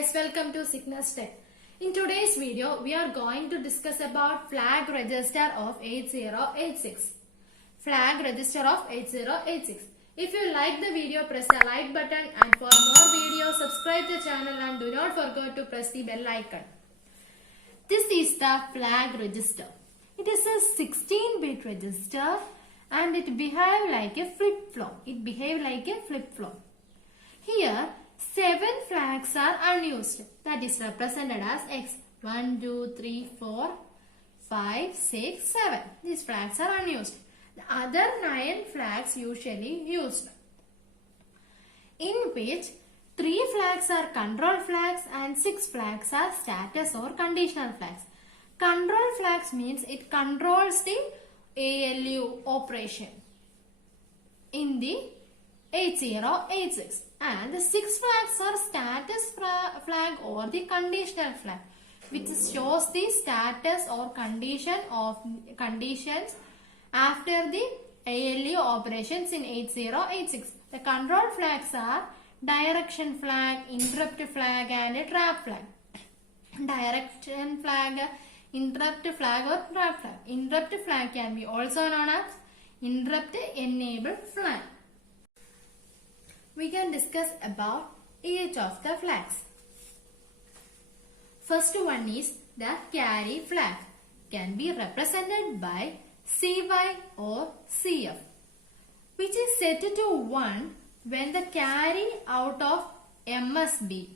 guys, welcome to Cygnus Tech. In today's video, we are going to discuss about flag register of 8086. Flag register of 8086. If you like the video, press the like button, and for more videos, subscribe the channel and do not forget to press the bell icon. This is the flag register. It is a 16-bit register and it behaves like a flip-flop. Here, 7 flags are unused. That is represented as X. 1, 2, 3, 4, 5, 6, 7. These flags are unused. The other 9 flags usually used. In which 3 flags are control flags and 6 flags are status or conditional flags. Control flags means it controls the ALU operation in the 8086. And the 6 flags are status flag or the conditional flag, which shows the status or conditions after the ALU operations in 8086. The control flags are direction flag, interrupt flag and a trap flag. Direction flag, interrupt flag or trap flag. Interrupt flag can be also known as interrupt enable flag. We can discuss about each of the flags. First one is the carry flag. Can be represented by CY or CF, which is set to 1 when the carry out of MSB.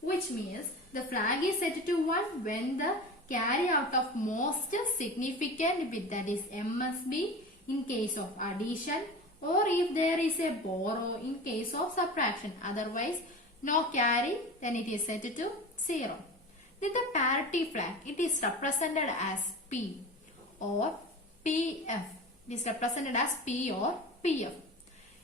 Which means the flag is set to 1 when the carry out of most significant bit, that is MSB, in case of addition, or if there is a borrow in case of subtraction. Otherwise, no carry, then it is set to 0. Then the parity flag, it is represented as P or PF. It is represented as P or PF.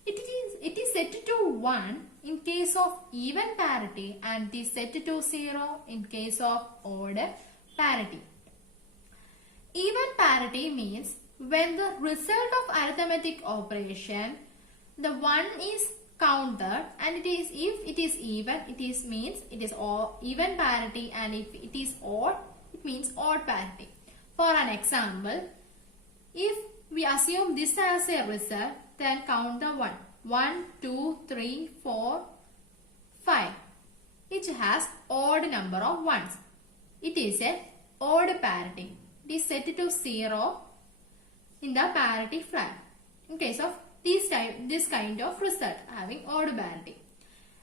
It is set to 1 in case of even parity and it is set to 0 in case of odd parity. Even parity means when the result of arithmetic operation, the 1 is counted, and if it is even, means it is even parity, and if it is odd, it means odd parity. For an example, if we assume this as a result, then count the 1. 1, 2, 3, 4, 5. It has odd number of ones. It is a odd parity. It is set to 0 in the parity flag in case of this kind of result having odd parity.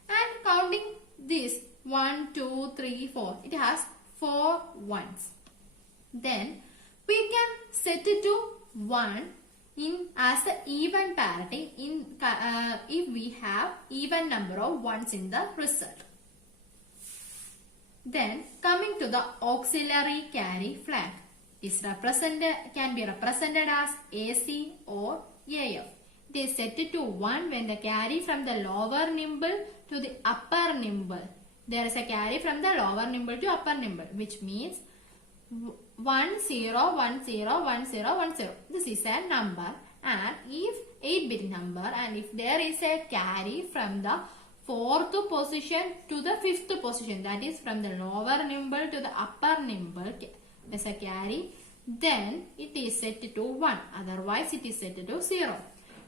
And counting this 1, 2, 3, 4, it has 4 ones. Then we can set it to 1 as the even parity if we have even number of ones in the result. Then coming to the auxiliary carry flag. Is can be represented as AC or AF. It is set to 1 when the carry from the lower nimble to the upper nimble. There is a carry from the lower nimble to upper nimble, which means 1, 0, 1, 0, 1, 0, 1, 0. This is a number, and if 8-bit number, and if there is a carry from the 4th position to the 5th position, that is from the lower nimble to the upper nimble, as a carry, then it is set to 1, otherwise it is set to 0.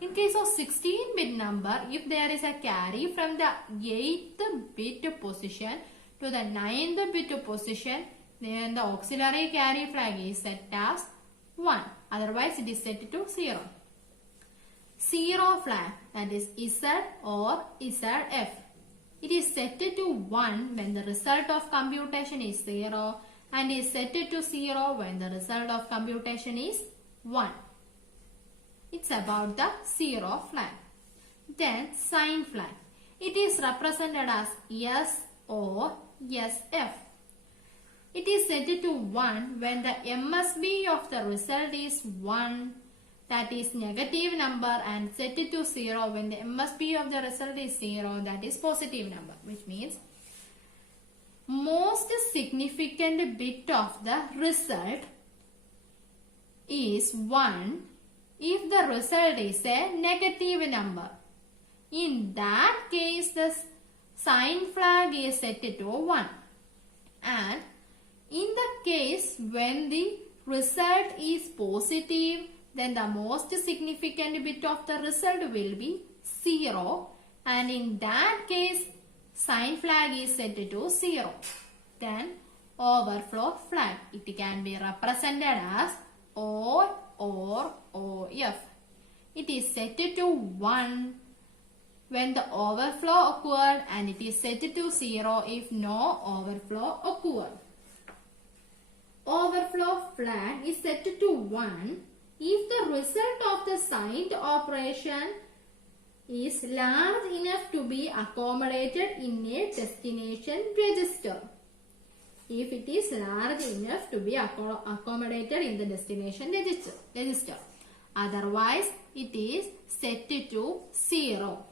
In case of 16-bit number, if there is a carry from the 8th bit position to the 9th bit position, then the auxiliary carry flag is set as 1, otherwise it is set to 0. 0 flag, that is Z or ZF. It is set to 1 when the result of computation is 0 and is set to 0 when the result of computation is 1. It's about the 0 flag. Then sign flag. It is represented as S or SF. It is set to 1 when the MSB of the result is 1, that is negative number, and set to 0 when the MSB of the result is 0, that is positive number, which means most significant bit of the result is 1 if the result is a negative number. In that case, the sign flag is set to 1. And in the case when the result is positive, then the most significant bit of the result will be 0. And in that case, sign flag is set to 0. Then overflow flag. It can be represented as O or OF. It is set to 1 when the overflow occurred, and it is set to 0 if no overflow occurred. Overflow flag is set to 1 if the result of the signed operation is large enough to be accommodated in a destination register. If it is large enough to be accommodated in the destination register. Otherwise, it is set to 0.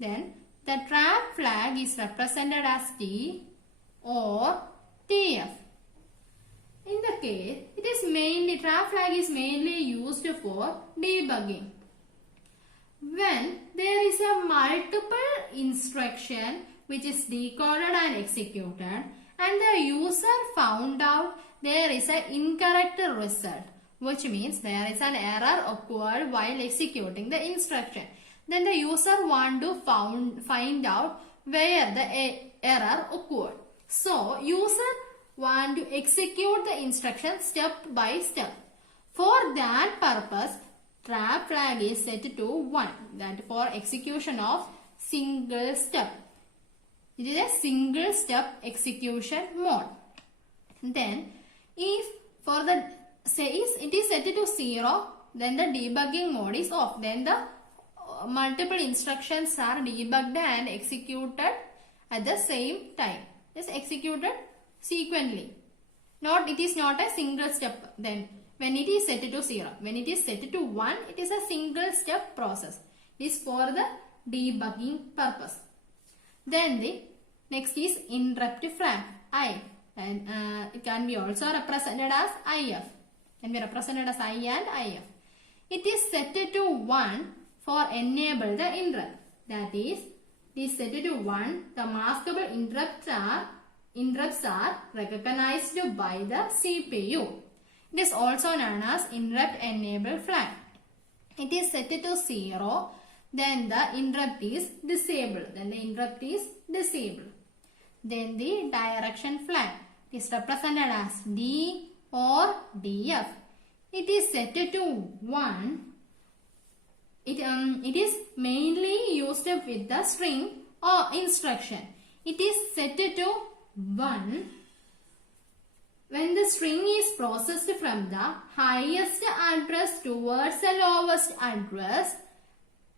Then, the trap flag is represented as T or TF. In the case, trap flag is mainly used for debugging. When there is a multiple instruction which is decoded and executed, and the user found out there is an incorrect result, which means there is an error occurred while executing the instruction. Then the user want to find out where the error occurred. So, user want to execute the instruction step by step. For that purpose, trap flag is set to 1. That for execution of single step. It is a single step execution mode. Then, if for the it is set to 0, then the debugging mode is off. Then the multiple instructions are debugged and executed at the same time. It's executed sequentially. It is not a single step then when it is set to 0. When it is set to 1, it is a single step process. It is for the debugging purpose. Then the next is interrupt flag I, and it can be also represented as IF. Can be represented as I and IF. It is set to 1 for enable the interrupt. That is, it is set to 1. The maskable interrupts are recognized by the CPU. It is also known as interrupt enable flag. It is set to 0. Then the interrupt is disabled. Then the direction flag is represented as D or DF. It is set to 1. It is mainly used with the string or instruction. It is set to 1 when the string is processed from the highest address towards the lowest address.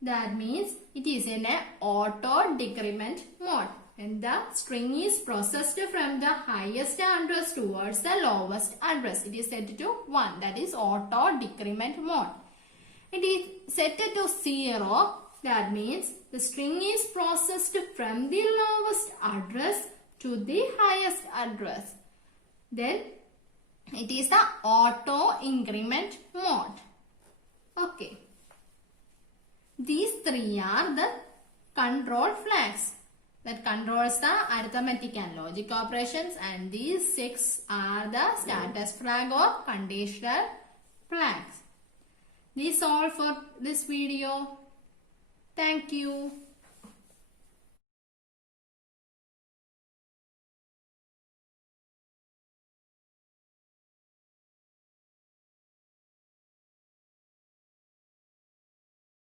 That means it is in an auto decrement mode. And the string is processed from the highest address towards the lowest address. It is set to 1. That is auto decrement mode. It is set to 0. That means the string is processed from the lowest address to the highest address. Then it is the auto increment mode. Okay. These three are the control flags that controls the arithmetic and logic operations, and these 6 are the status flag or conditional flags. This is all for this video. Thank you.